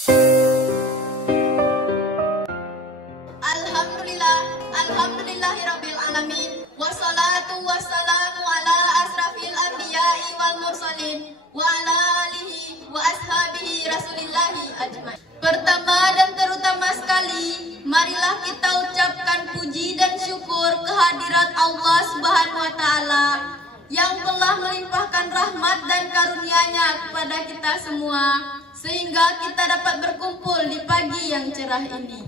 Alhamdulillahirabbil alamin. Wassalatu wassalamu ala asrafil anbiya'i wal mursalin wa ala alihi wa ashabihi rasulillahi ajmain. Pertama dan terutama sekali, marilah kita ucapkan puji dan syukur kehadirat Allah Subhanahu wa taala yang telah melimpahkan rahmat dan karunia-Nya kepada kita semua sehingga kita dapat berkumpul di pagi yang cerah ini.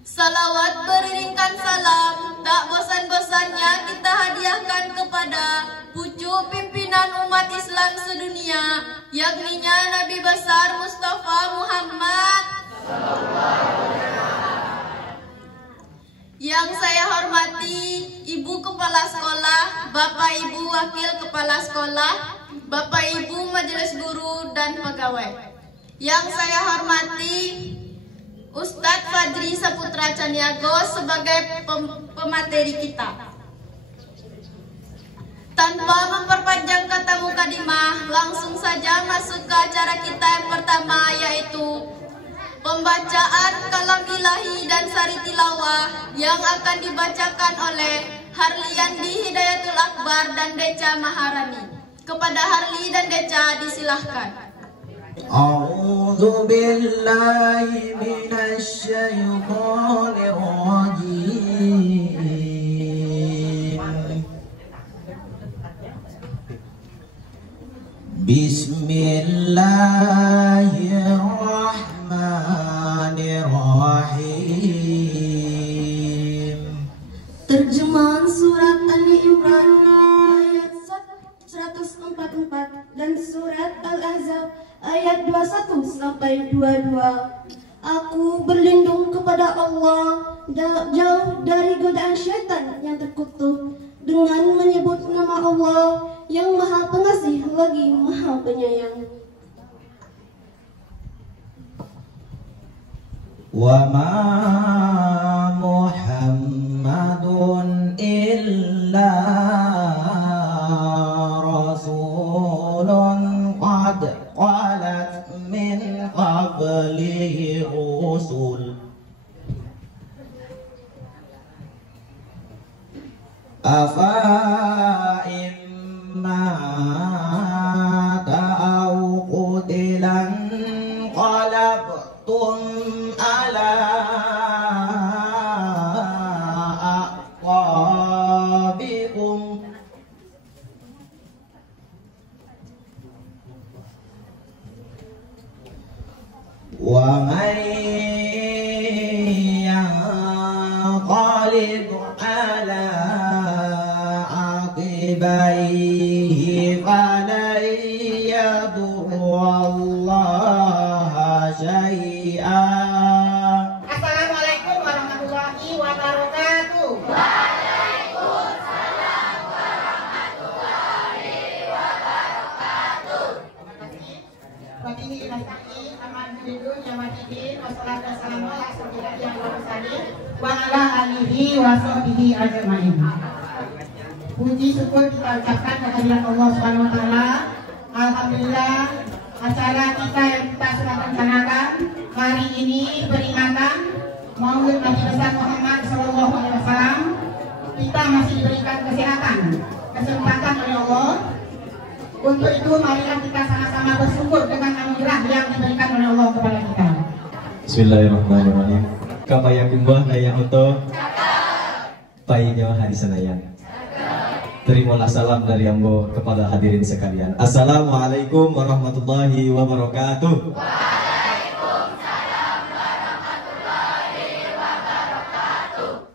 Salawat beriringkan salam, tak bosan-bosannya kita hadiahkan kepada pucuk pimpinan umat Islam sedunia, yakninya Nabi besar Mustafa Muhammad. Yang saya hormati Ibu Kepala Sekolah, Bapak Ibu Wakil Kepala Sekolah, Bapak Ibu Majelis Guru dan Pegawai. Yang saya hormati Ustadz Fadri Saputra Caniago sebagai pemateri kita. Tanpa memperpanjang kata mukadimah, langsung saja masuk ke acara kita yang pertama, yaitu pembacaan kalam ilahi dan sari tilawah yang akan dibacakan oleh Harliandi Hidayatul Akbar dan Deca Maharani. Kepada Harli dan Deca disilahkan. A'udzu billahi minasy syaithanir rajim. Bismillahirrahmanirrahim. Terjemahan surat Ali Imran ayat 144 dan surat Al-Ahzab ayat 21 sampai 22. Aku berlindung kepada Allah jauh dari godaan syaitan yang terkutuk dengan menyebut nama Allah yang Maha Pengasih lagi Maha Penyayang. Wa ma Muhammadun illa rasulun qad qalat min qablihi rusul afa imma ta'aw qutilan qalabtum ala aqabikum wa man yanqalib ala aqibaihi falan yadurrallaha syai'an. Assalamualaikum warahmatullahi wabarakatuh. Waalaikumsalam warahmatullahi wabarakatuh. Puji syukur kita ucapkan kehadirat Allah Subhanahu wa taala. Alhamdulillah, acara kita yang kita sudah rencanakan hari ini peringatan Maulid Nabi besar Muhammad sallallahu alaihi wasallam. Kita masih diberikan kesempatan oleh Allah. Untuk itu marilah kita sama-sama bersyukur dengan anugerah yang diberikan oleh Allah kepada kita. Bismillahirrahmanirrahim. Kapayakumbah daya oto painyo hari Senayan. Terimalah salam dari Ambo kepada hadirin sekalian. Assalamualaikum warahmatullahi wabarakatuh. Waalaikumsalam warahmatullahi wabarakatuh.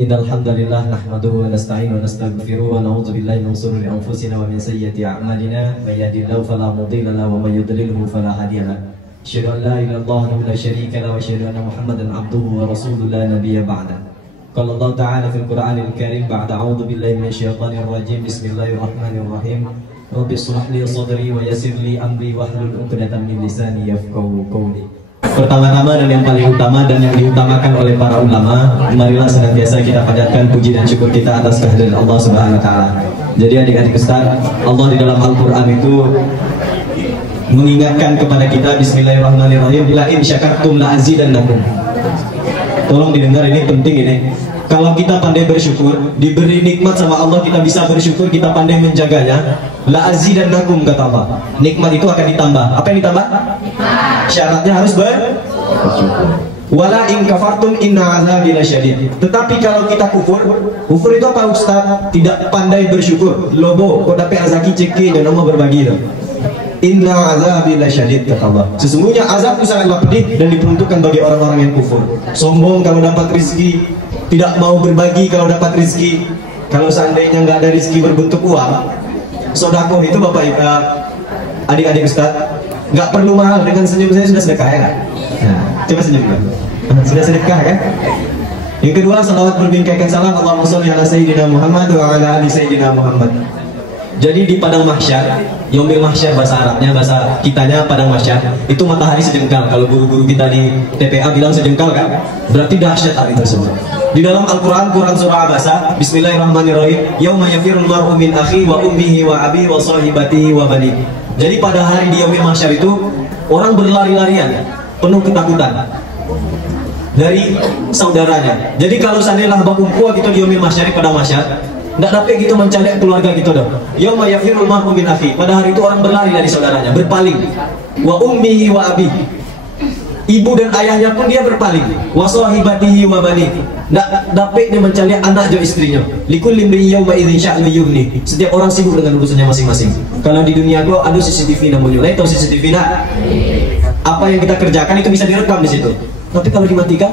Innal hamdalillah nahmaduhu wa nasta'inu wa nastaghfiruhu wa na'udzu billahi min shururi anfusina wa min sayyiati a'malina. May yahdihillahu fala mudilla lahu wa may yudlilhu fala hadiya lahu. Asyhadu an la ilaha illallah wa la syarika lahu wa asyhadu anna Muhammadan 'abduhu wa rasuluhu la nabiyya ba'da. Qala Allah Ta'ala fil Qur'anil Karim ba'da a'udzu billahi minasy syaithanir rajim. Bismillahirrahmanirrahim. Rabbi shrah li sadri wa yassir li amri wahlul 'uqdatam min lisani yafqahu qawli. Pertama-tama dan yang paling utama dan yang diutamakan oleh para ulama, marilah senantiasa kita panjatkan puji dan syukur kita atas kehadiran Allah Subhanahu wa taala. Jadi adik-adik Ustaz, Allah di dalam Al-Qur'an itu mengingatkan kepada kita Bismillahirrahmanirrahim, la in syakartum la azidannakum. Tolong didengar, ini penting ini. Kalau kita pandai bersyukur, diberi nikmat sama Allah, kita bisa bersyukur, kita pandai menjaganya, la azidannakum kata Allah. Nikmat itu akan ditambah. Apa yang ditambah? Syaratnya harus bersyukur. Wala in kafartum inna azabi lasyadid. Tetapi kalau kita kufur itu apa Ustaz? Tidak pandai bersyukur. Lobo, kok dapat rezeki ceki dan Allah berbagi itu. Inna azabi lasyadid kata Allah. Sesungguhnya azabku sangatlah pedih dan diperuntukkan bagi orang-orang yang kufur. Sombong kalau dapat rezeki, tidak mau berbagi kalau dapat rezeki. Kalau seandainya nggak ada rezeki berbentuk uang, sedekah itu Bapak Ibu, adik-adik Ustaz, nggak perlu mahal, dengan senyum saya sudah sedekah ya kan? Nah, coba senyum kan? Sudah sedekah kan? Yang kedua, salawat berbingkaikan salam, Allahumma sholli ala sayyidina Muhammad wa ala ali sayyidina Muhammad. Jadi di padang mahsyar, yaumil mahsyar bahasa Arabnya, bahasa kitanya padang mahsyar, itu matahari sejengkal. Kalau guru-guru kita di TPA bilang sejengkal kan? Berarti dahsyat hari tersebut. Di dalam Al-Quran, Quran surah Abasa, Bismillahirrahmanirrahim, yauma yafirul mar'u min akhi wa ummihi wa abi wa sahibatihi wa bani. Jadi pada hari di yaumil mahsyar itu orang berlari-larian, penuh ketakutan dari saudaranya. Jadi kalau seandainya bakumpuah gitu di yaumil mahsyar, pada mahsyar, nggak dapat gitu mencari keluarga gitu dong. Yauma yafirul mar'u min akhi. Pada hari itu orang berlari dari saudaranya, berpaling. Wa ummihi wa abi. Ibu dan ayahnya pun dia berpaling. Wa sahibatihi wa bani. Nggak dapat dia mencari anak jo istrinya. Likulli imrin yauma idzin sya'nu yughni. Setiap orang sibuk dengan urusannya masing-masing. Kalau di dunia gua ada CCTV namanya. Lain tahu CCTV nak? Apa yang kita kerjakan itu bisa direkam di situ. Tapi kalau dimatikan,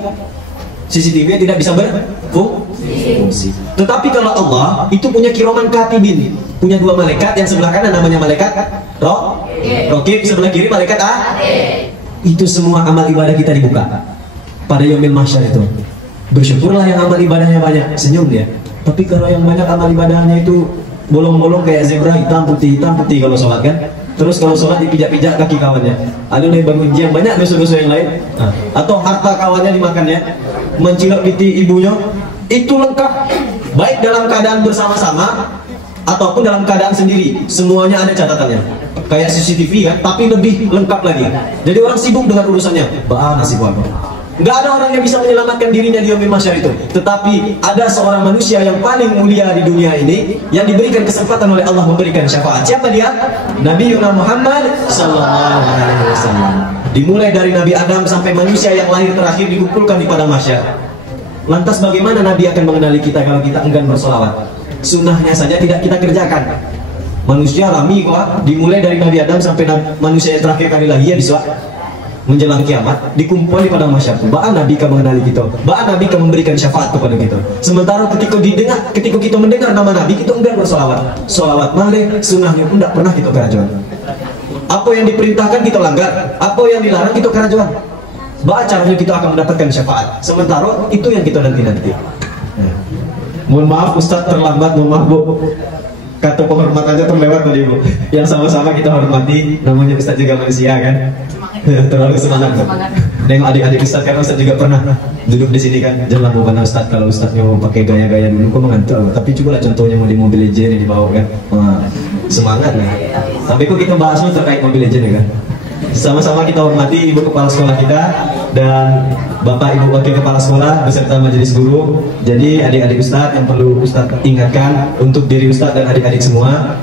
CCTV tidak bisa berfungsi. Tetapi kalau Allah itu punya kiraman katibin, punya dua malaikat, yang sebelah kanan namanya malaikat Raqib, sebelah kiri malaikat itu semua amal ibadah kita dibuka pada yaumil mahsyar itu. Bersyukurlah yang amal ibadahnya banyak, senyum dia. Tapi kalau yang banyak amal ibadahnya itu bolong-bolong kayak zebra, hitam putih kalau sholat kan. Terus kalau sholat dipijak-pijak kaki kawannya. Ada yang bangun jam, banyak dosa-dosa yang lain. Atau harta kawannya dimakannya, mencilak piti ibunya, itu lengkap. Baik dalam keadaan bersama-sama ataupun dalam keadaan sendiri, semuanya ada catatannya. Kayak CCTV kan, tapi lebih lengkap lagi. Jadi orang sibuk dengan urusannya. Nasib apa? Nggak ada orang yang bisa menyelamatkan dirinya di yaumil mahsyar itu. Tetapi ada seorang manusia yang paling mulia di dunia ini, yang diberikan kesempatan oleh Allah memberikan syafaat. Siapa dia? Nabi Muhammad sallallahu alaihi wasallam. Dimulai dari Nabi Adam sampai manusia yang lahir terakhir dikumpulkan di padang mahsyar. Lantas bagaimana Nabi akan mengenali kita kalau kita enggan bersolawat? Sunnahnya saja tidak kita kerjakan. Manusia rami kok, dimulai dari Nabi Adam sampai manusia yang terakhir kali lahir bisa menjelang kiamat dikumpul di padang mahsyar. Bahkan Nabi akan mengenali kita, bahkan Nabi akan memberikan syafaat kepada kita. Sementara ketika kita mendengar nama Nabi, kita enggan bersolawat. Solawat malih, sunnahnya pun tidak pernah kita kerajuan. Apa yang diperintahkan kita langgar, apa yang dilarang kita kerajuan. Bahkan caranya kita akan mendapatkan syafaat. Sementara itu yang kita nanti. Mohon maaf Ustaz terlambat, mohon maaf Bu. Kata penghormatannya terlewat tadi Bu. Yang sama-sama kita hormati, namanya Ustaz juga manusia kan. Terlalu semangat. Nengok adik-adik Ustaz, karena Ustaz juga pernah duduk di sini kan. Jangan lupa Ustaz, kalau Ustaznya mau pakai gaya-gaya dulu kok mengantuk. Tapi coba lah contohnya mau di Mobile Legends yang dibawa kan. Semangat lah. Tapi kok kita bahas terkait Mobile Legends ya kan. Sama-sama kita hormati Ibu Kepala Sekolah kita dan Bapak Ibu Wakil Kepala Sekolah beserta majelis guru. Jadi adik-adik Ustaz yang perlu Ustaz ingatkan untuk diri Ustaz dan adik-adik semua,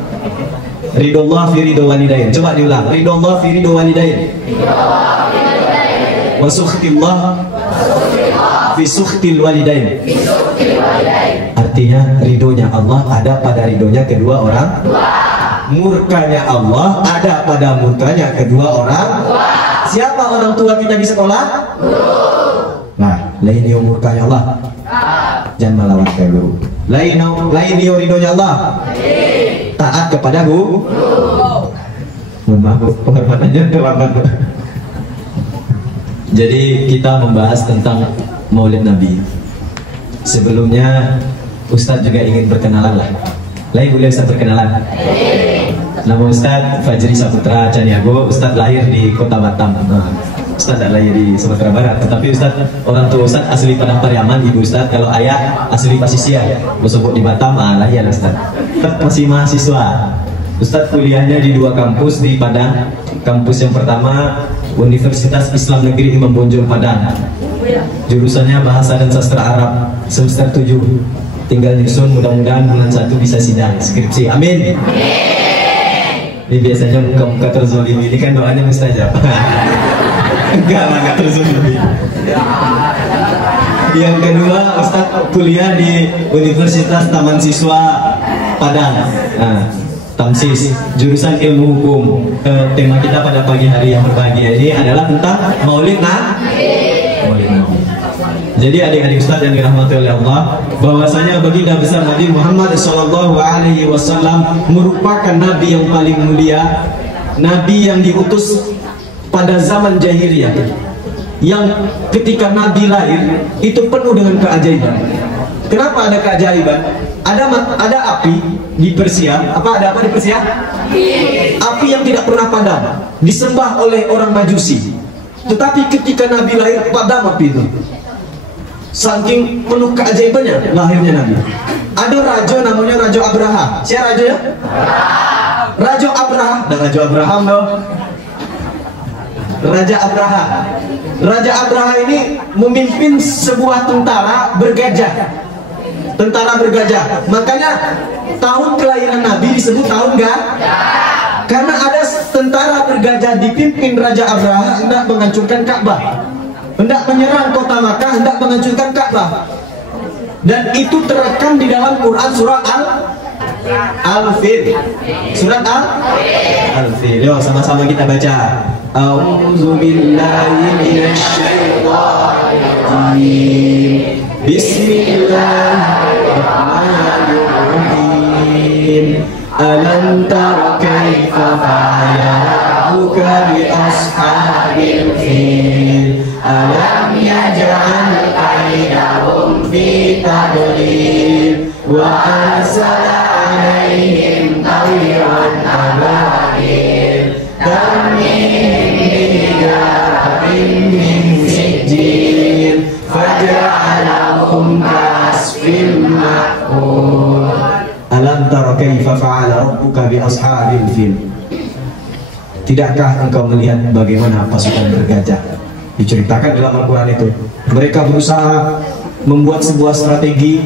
ridhollah fi ridho walidain. Coba diulang, ridhollah fi ridho walidain. Wa sukhtillah fi sukhtil walidain. Artinya ridhonya Allah ada pada ridhonya kedua orang. Murkanya Allah ada pada murkanya kedua orang. Siapa orang tua kita di sekolah? Nah, lain yo murkanya Allah. Jangan melawan ke guru. Lain yo ridhonya Allah. Taat kepada guru. Mohon maaf, penghormatannya terlambat. Jadi kita membahas tentang Maulid Nabi. Sebelumnya Ustadz juga ingin berkenalan lah. Lain boleh Ustadz berkenalan. Nama Ustadz Fajri Saputra Caniago. Ustadz lahir di Kota Batam. Ustadz tidak lahir di Sumatera Barat. Tetapi Ustadz, orang tua Ustadz asli Padang Pariaman. Ibu Ustadz kalau ayah asli Pasisia. Bersebut di Batam, lahir Ustadz. Masih mahasiswa. Ustadz kuliahnya di 2 kampus di Padang. Kampus yang pertama Universitas Islam Negeri Imam Bonjol Padang. Jurusannya Bahasa dan Sastra Arab, semester 7. Tinggal nyusun, mudah-mudahan bulan 1 bisa sidang skripsi. Amin. Ini biasanya muka-muka terzolimi, ini kan doanya mustajab. Enggak lah, enggak terzolimi. Yang kedua, Ustadz kuliah di Universitas Taman Siswa Padang. Nah, Tamsis, jurusan ilmu hukum. Tema kita pada pagi hari yang berbahagia ini adalah tentang Maulid Nabi. Jadi adik-adik Ustaz yang dirahmati oleh Allah, bahwasanya baginda besar Nabi Muhammad SAW merupakan Nabi yang paling mulia, Nabi yang diutus pada zaman jahiliyah, yang ketika Nabi lahir itu penuh dengan keajaiban. Kenapa ada keajaiban? Ada api di Persia. Ada apa di Persia? Api yang tidak pernah padam, disembah oleh orang Majusi. Tetapi ketika Nabi lahir, padam api itu. Saking penuh keajaibannya lahirnya Nabi. Ada raja namanya Raja Abraha. Siapa raja ya? Raja Abraha. Dan Raja Abraham loh. Raja Abraha. Raja Abraha ini memimpin sebuah tentara bergajah. Tentara bergajah. Makanya tahun kelahiran Nabi disebut tahun gajah. Karena ada tentara bergajah dipimpin Raja Abraha hendak menghancurkan Ka'bah, hendak menyerang kota Makkah, hendak menghancurkan Ka'bah. Dan itu terekam di dalam Quran surah Al-Fil. Surat Al-Fil. Yo, sama-sama kita baca. A'udzu billahi minasyaitonir rajim. Bismillahirrahmanirrahim. Alam tara kaifa fa'ala rabbuka bi ashabil fil. Alam yaj'al kaidahum fi tadlil wa arsala 'alaihim tayran ababil tarmihim bijaratin min sijil faj'alahum ka'asfin ma'kul. Alam tara kaifa fa'ala rabbuka bi ashabil fil. Tidakkah engkau melihat bagaimana pasukan bergajah? Diceritakan dalam Al-Quran itu. Mereka berusaha membuat sebuah strategi.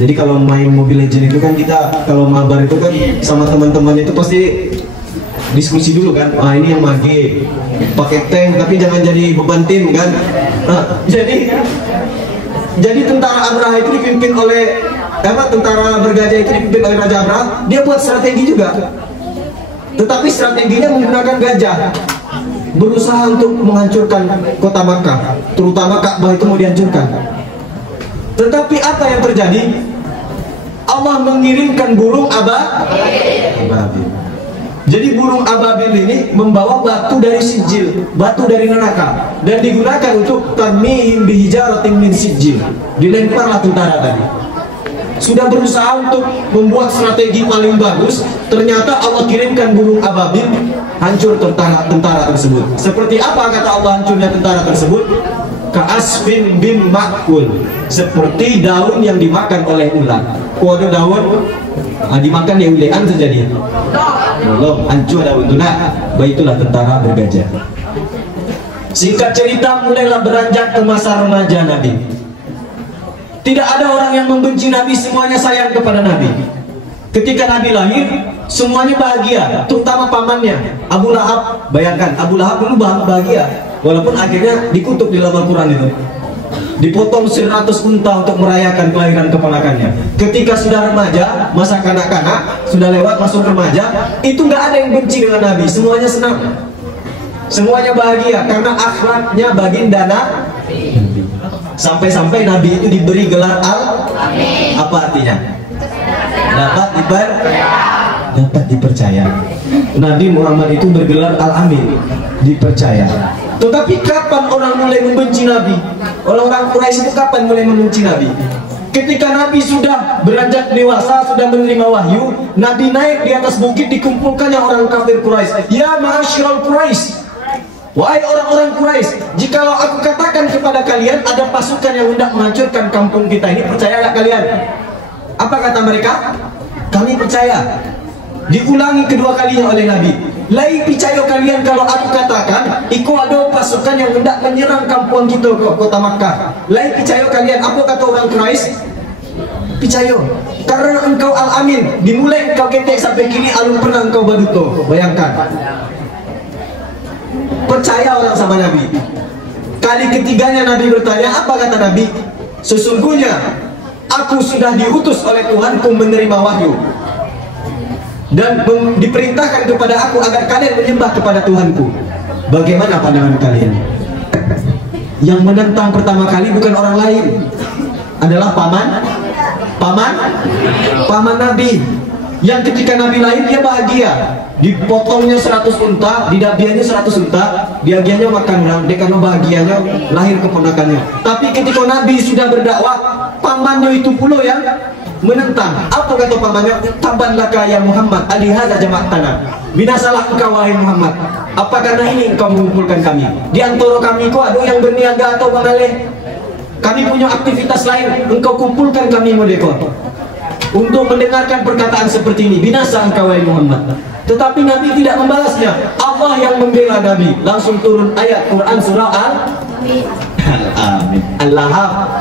Jadi kalau main Mobile Legends itu kan kita, kalau mabar itu kan sama teman-teman itu pasti diskusi dulu kan. Ah, ini yang mage pakai tank tapi jangan jadi beban tim kan. Nah, jadi tentara Abraha itu dipimpin oleh tentara bergajah itu dipimpin oleh Raja Abraha. Dia buat strategi juga. Tetapi strateginya menggunakan gajah. Berusaha untuk menghancurkan kota Makkah, terutama Ka'bah itu mau dihancurkan. Tetapi apa yang terjadi? Allah mengirimkan burung ababil. Jadi burung ababil ini membawa batu dari sijil, batu dari neraka, dan digunakan untuk tarmihim bihijaratin min sijil. Dilemparlah tentara tadi. Sudah berusaha untuk membuat strategi paling bagus, ternyata Allah kirimkan burung ababil, hancur tentara tersebut. Seperti apa kata Allah hancurnya tentara tersebut? Ka'asfin bin ma'kul, seperti daun yang dimakan oleh ular. Kode daun dimakan ya ulean terjadi. Belum hancur daun itu. Nah, baitulah tentara bergajah. Singkat cerita, mulailah beranjak ke masa remaja Nabi. Tidak ada orang yang membenci Nabi, semuanya sayang kepada Nabi. Ketika Nabi lahir, semuanya bahagia, terutama pamannya Abu Lahab. Bayangkan, Abu Lahab dulu bahagia, walaupun akhirnya dikutuk di dalam Al-Quran itu. Dipotong 100 unta untuk merayakan kelahiran keponakannya. Ketika sudah remaja, masa kanak-kanak, sudah lewat masuk remaja, itu nggak ada yang benci dengan Nabi, semuanya senang. Semuanya bahagia, karena akhlaknya baginda Nabi. Sampai-sampai Nabi itu diberi gelar Al-Amin. Apa artinya? Dapat dipercaya. Nabi Muhammad itu bergelar Al-Amin, dipercaya. Tetapi kapan orang mulai membenci Nabi? Orang-orang Quraisy itu kapan mulai membenci Nabi? Ketika Nabi sudah beranjak dewasa, sudah menerima wahyu, Nabi naik di atas bukit, dikumpulkannya orang kafir Quraisy. Ya ma'asyiral Quraisy, wahai orang-orang Quraisy, jikalau aku katakan kepada kalian ada pasukan yang hendak menghancurkan kampung kita ini, percaya nggak kalian? Apa kata mereka? Kami percaya. Diulangi kedua kalinya oleh Nabi. Lai percaya kalian kalau aku katakan iku ada pasukan yang hendak menyerang kampung kita ke kota Makkah. Lai percaya kalian apa kata orang Quraisy? Percaya. Karena engkau Al-Amin, dimulai engkau ketek sampai kini alun pernah engkau baduto. Bayangkan. Percaya orang sama Nabi. Kali ketiganya Nabi bertanya, apa kata Nabi? Sesungguhnya aku sudah diutus oleh Tuhanku menerima wahyu dan diperintahkan kepada aku agar kalian menyembah kepada Tuhanku. Bagaimana pandangan kalian? Yang menentang pertama kali bukan orang lain, adalah paman Nabi. Yang ketika Nabi lahir dia bahagia, dipotongnya 100 unta, didabiannya 100 unta, diagiannya makan ram, dia karena bahagianya lahir keponakannya. Tapi ketika Nabi sudah berdakwah, pamannya itu pula yang menentang. Apa kata pamannya? Taban laka ya Muhammad, alihada jama'tana. Binasalah engkau wahai Muhammad. Apa karena ini engkau mengumpulkan kami? Di antara kami kau ada yang berniaga atau mengalih? Kami punya aktivitas lain, engkau kumpulkan kami modeko untuk mendengarkan perkataan seperti ini. Binasa engkau wahai Muhammad. Tetapi Nabi tidak membalasnya. Allah yang membela Nabi. Langsung turun ayat Quran surah Al-Amin. Al-Lahab.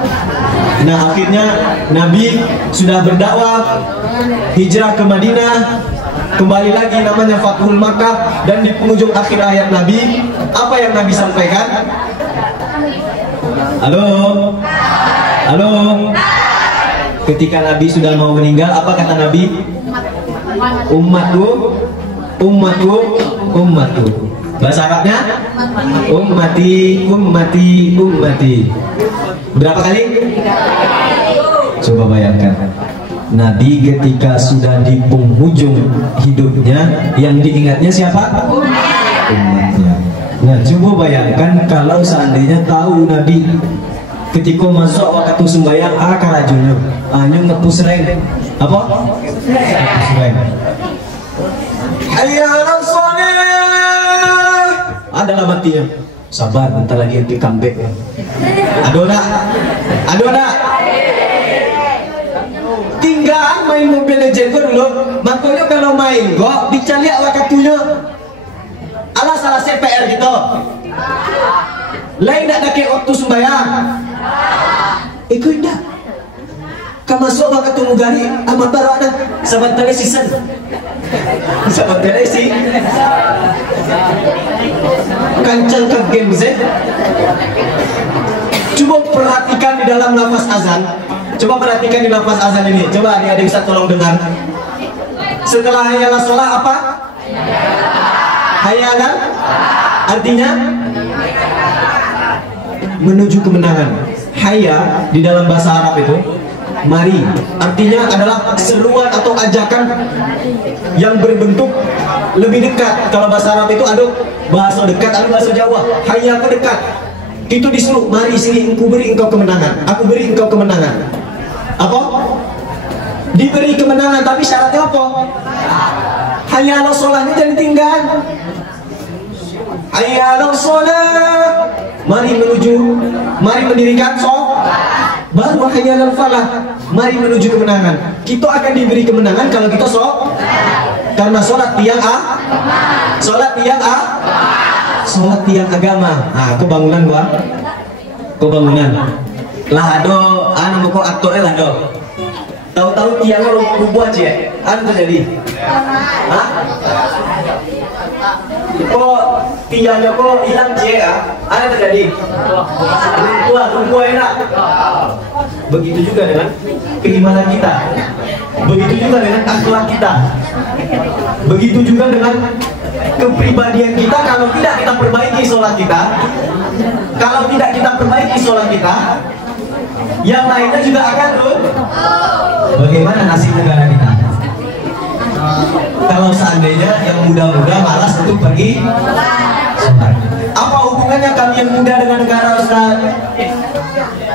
Nah akhirnya Nabi sudah berdakwah, hijrah ke Madinah, kembali lagi namanya Fathul Makkah, dan di penghujung akhir ayat Nabi, apa yang Nabi sampaikan? Halo? Ketika Nabi sudah mau meninggal, apa kata Nabi? Umatku. Bahasa Arabnya? Ummati. Berapa kali? Coba bayangkan. Nabi ketika sudah di penghujung hidupnya, yang diingatnya siapa? Umatnya. Nah coba bayangkan kalau seandainya tahu Nabi ketika masuk waktu sembahyang karajunya anjung ngepus reng apa? Ngepus reng. Hayya 'alas shalah. Adalah matinya. Sabar bentar lagi nanti comeback. Aduh nak. Tinggal main Mobile Legends dulu. Makanya kalau main kok dicari waktunya. Alah salah CPR gitu. Lain tak ada waktu sembahyang. Ikut indah. Kamu masuk bang ketemu gari amat baru ada sahabat tadi season. Sahabat tadi sih. Kancang ke game Z. Coba perhatikan di dalam lafaz azan. Coba perhatikan di lafaz azan ini. Coba adik-adik bisa tolong dengar. Setelah hayalah sholat apa? Hayalah artinya menuju kemenangan. Haya di dalam bahasa Arab itu mari, artinya adalah seruan atau ajakan yang berbentuk lebih dekat. Kalau bahasa Arab itu ada bahasa dekat, ada bahasa Jawa. Haya ke dekat. Itu disuruh, mari sini, aku beri engkau kemenangan. Aku beri engkau kemenangan. Apa? Diberi kemenangan, tapi syaratnya apa? Hanya Allah sholahnya jangan tinggal. Hanya Allah sholah. Mari mendirikan sholat. Baru hanya Allah falah. Mari menuju kemenangan. Kita akan diberi kemenangan kalau kita sholat. Karena sholat tiang sholat tiang agama. Nah, kebangunan gua. Kebangunan. Lah ado, anu kok aktornya lah do. Tahu-tahu tiangnya rubuh aja. Anu terjadi. Hah? Kok tiangnya kok hilang ya? Ada terjadi. Runtuh enak. Begitu juga dengan keimanan kita. Begitu juga dengan akhlak kita. Begitu juga dengan kepribadian kita. Kalau tidak kita perbaiki sholat kita, kalau tidak kita perbaiki sholat kita, yang lainnya juga akan runtuh. Bagaimana nasib negara kita? Kalau seandainya yang muda-muda malas untuk pergi sholat. Apa hubungannya kalian muda dengan negara Ustaz?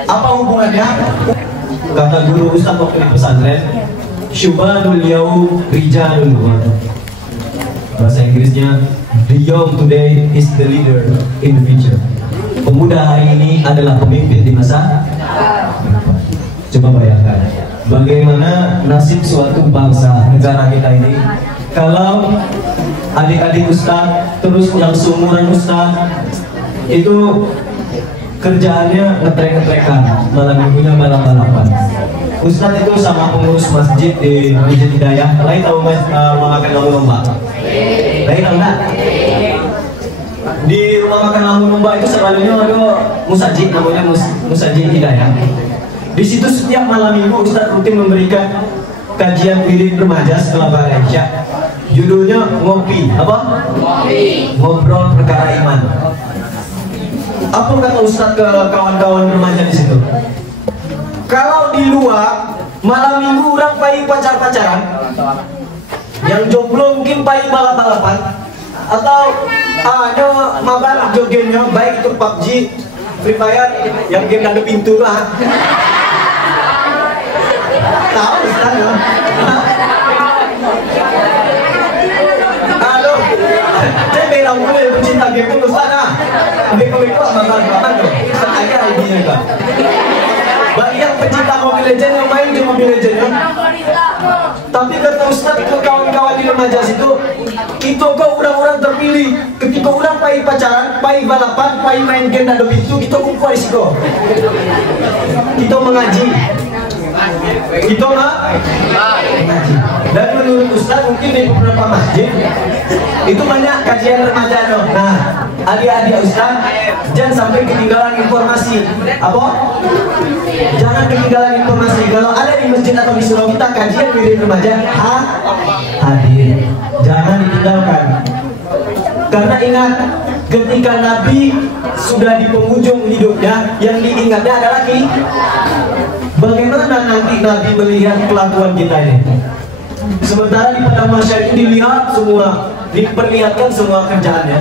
Apa hubungannya? Kata guru Ustaz waktu di pesantren, Syubanul yaum rijalul ghad. Bahasa Inggrisnya, the young today is the leader in the future. Pemuda hari ini adalah pemimpin di masa depan. Coba bayangkan bagaimana nasib suatu bangsa negara kita ini kalau adik-adik Ustaz, terus yang seumuran Ustaz itu kerjaannya ngetrek-ngetrekan, malam minggunya balap-balapan. Ustaz itu sama pengurus masjid di Masjid Hidayah, lain tahu makan lomba-lomba? Lain tahu enggak? Di rumah makan lomba itu selalunya ada musajid, namanya musajid Hidayah. Di situ setiap malam minggu Ustaz rutin memberikan kajian wirid remaja setelah Ba'da Isya. Judulnya ngopi, apa? Ngopi. Ngobrol perkara iman. Apa kata Ustaz ke kawan-kawan remaja di situ? Kalau di luar malam minggu orang pai pacar-pacaran, yang jomblo mungkin pai balap-balapan, atau ada mabar jogetnya, baik itu PUBG, Free Fire, yang game ada pintu lah. Tahu Ustaz ya? Halo, saya bilang gue pecinta game itu Ustaz ah. Game-game itu mabar-balapan tuh. Ustaz aja idenya kan. Bagi yang pecinta Mobile Legends yang main di Mobile Legends ya. Tapi kata Ustaz ke kawan-kawan di remaja situ, itu kok orang-orang terpilih. Ketika orang pai pacaran, pai balapan, pai main game dan pintu, kita kumpul risiko. Kita mengaji. Kita mengaji. Dan menurut Ustaz mungkin di beberapa masjid itu banyak kajian remaja dong. Nah, adik-adik Ustaz jangan sampai ketinggalan informasi. Apa? Jangan ketinggalan informasi. Kalau ada di masjid atau di surau kita kajian wirid remaja, hadir. Jangan ditinggalkan. Karena ingat, ketika Nabi sudah di penghujung hidupnya, yang diingatnya adalah bagaimana nanti Nabi melihat kelakuan kita ini. Sementara di padang mahsyar ini dilihat semua, diperlihatkan semua kerjaannya.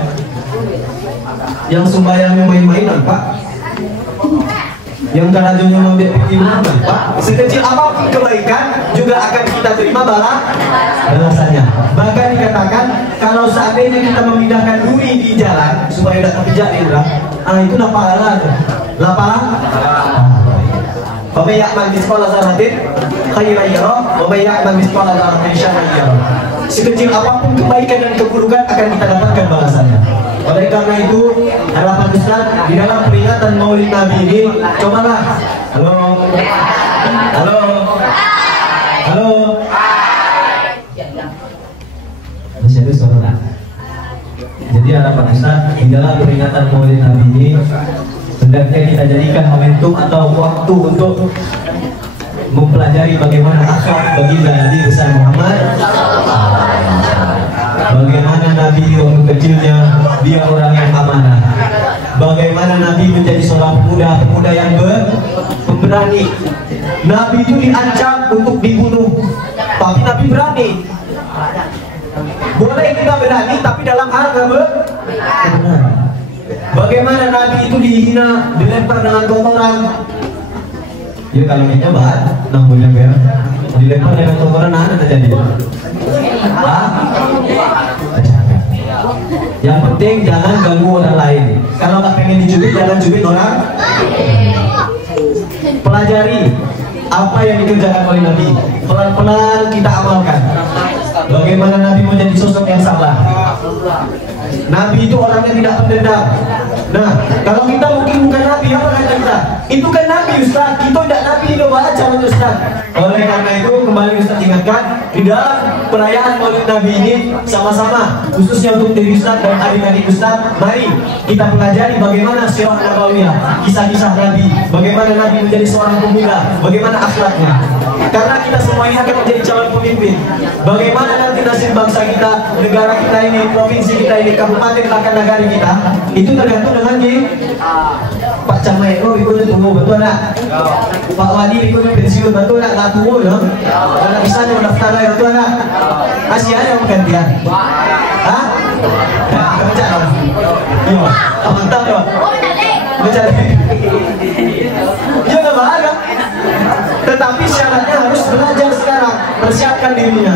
Yang sembahyang main-mainan Pak, yang karajonya membiak pikiran Pak, sekecil apapun kebaikan juga akan kita terima balasannya. Bahkan dikatakan kalau seandainya kita memindahkan duri di jalan supaya tidak terpijak di urang, itu lapala. Waman ya'mal mithqala dzarratin khairan yarah, wa man ya'mal mithqala dzarratin syarran yarah. Sekecil apapun kebaikan dan keburukan akan kita dapatkan balasannya. Oleh karena itu, harapan Ustaz di dalam peringatan Maulid Nabi ini, cobalah. Halo. Masih ada suara. Jadi harapan Ustaz di dalam peringatan Maulid Nabi ini, hendaknya kita jadikan momentum atau waktu untuk mempelajari bagaimana akhlak baginda Nabi besar Muhammad. Bagaimana Nabi waktu kecilnya dia orang yang amanah. Bagaimana Nabi menjadi seorang pemuda yang pemberani. Nabi itu diancam untuk dibunuh, tapi Nabi berani. Boleh kita berani, tapi dalam hal kebenaran. Bagaimana Nabi itu dihina, dilempar dengan kotoran. Ya kalau kita bahas, namanya biar dilempar dengan kotoran ada terjadi. Yang penting jangan ganggu orang lain. Kalau nggak pengen dicubit, jangan cubit orang. Pelajari apa yang dikerjakan oleh Nabi. Pelan-pelan kita amalkan. Bagaimana Nabi menjadi sosok yang sabar. Nabi itu orangnya tidak pendendam. Nah, kalau kita mungkin bukan Nabi, apa kata kita? Itu kan Nabi Ustaz, kita tidak Nabi, itu baca Ustaz. Oleh karena itu, kembali Ustaz ingatkan, di dalam perayaan Maulid Nabi ini, sama-sama, khususnya untuk diri Ustaz dan adik-adik Ustaz, mari kita pelajari bagaimana sirah nabawiyah, kisah-kisah Nabi, bagaimana Nabi menjadi seorang pemuda, bagaimana akhlaknya. Karena kita semua ini akan menjadi calon pemimpin. Bagaimana nanti nasib bangsa kita, negara kita ini, provinsi kita ini, kabupaten bahkan negara kita, itu tergantung dengan Pak Camai, ikut tunggu betul nak? Pak Wadi ikut pensiun betul nak? Tak tunggu loh. Kalau bisa dia mendaftar lagi betul nak? Masih ada penggantian? Hah? Baca dong. Iya. Mantap dong. Baca deh. Dia nggak bahagia. Tetapi syaratnya harus belajar sekarang, persiapkan dirinya.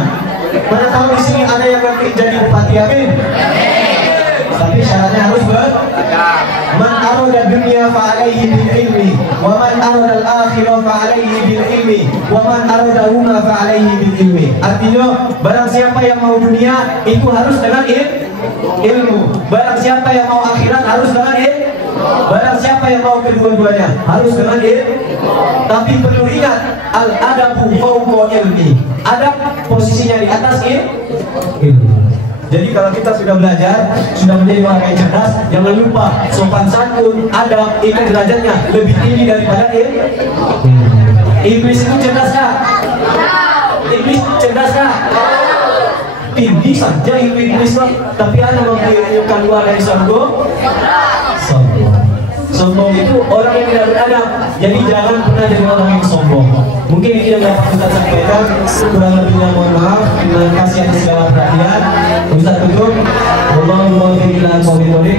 Mana tahu di sini ada yang nanti jadi bupati, amin. Tapi syaratnya harus Man arada dunia fa'alaihi bil ilmi Wa man arada al-akhirah fa'alaihi bil ilmi wa man aradahuma fa'alaihi bil ilmi. Artinya barang siapa yang mau dunia itu harus dengan ilmu. Barang siapa yang mau akhirat harus dengan ilmu. Barang siapa yang mau kedua-duanya harus dengan ilmu. Tapi perlu ingat, al-adabu fawqa ilmi. Adab posisinya di atas ilmu. Jadi kalau kita sudah belajar, sudah menjadi orang yang cerdas, jangan lupa sopan santun, adab itu derajatnya lebih tinggi daripada ilmu. Iblis itu cerdas kah? Iblis cerdas kah? Tinggi saja ilmu iblis, tapi ada yang keluar dari surga. Sombong itu orang yang tidak beradab. Jadi jangan pernah jadi orang yang sombong. Mungkin ini yang dapat kita sampaikan. Kurang lebihnya mohon maaf. Terima kasih atas segala perhatian. Ustaz tutup.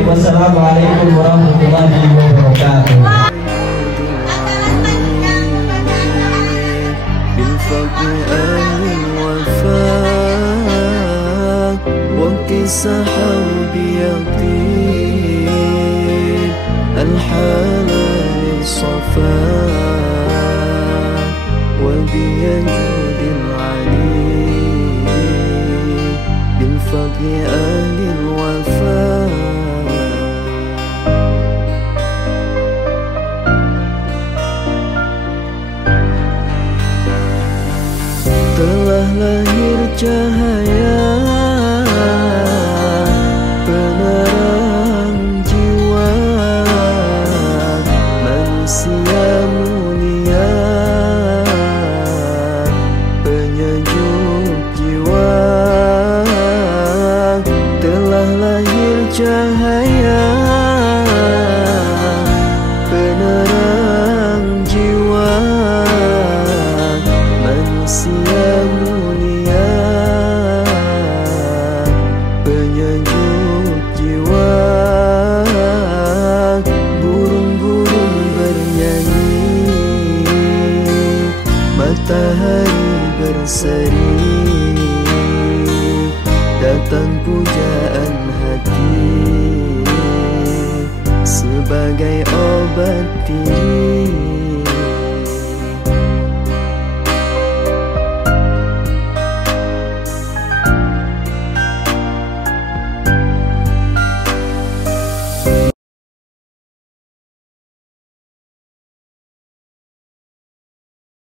Wassalamualaikum warahmatullahi wabarakatuh. الحلال الصفاء وبيجود العلي بالفضل أهل الوفاء telah lahir cahaya cahaya penerang jiwa manusia mulia penyejuk jiwa burung-burung bernyanyi matahari berseri datang pujaan hati sebagai obat diri.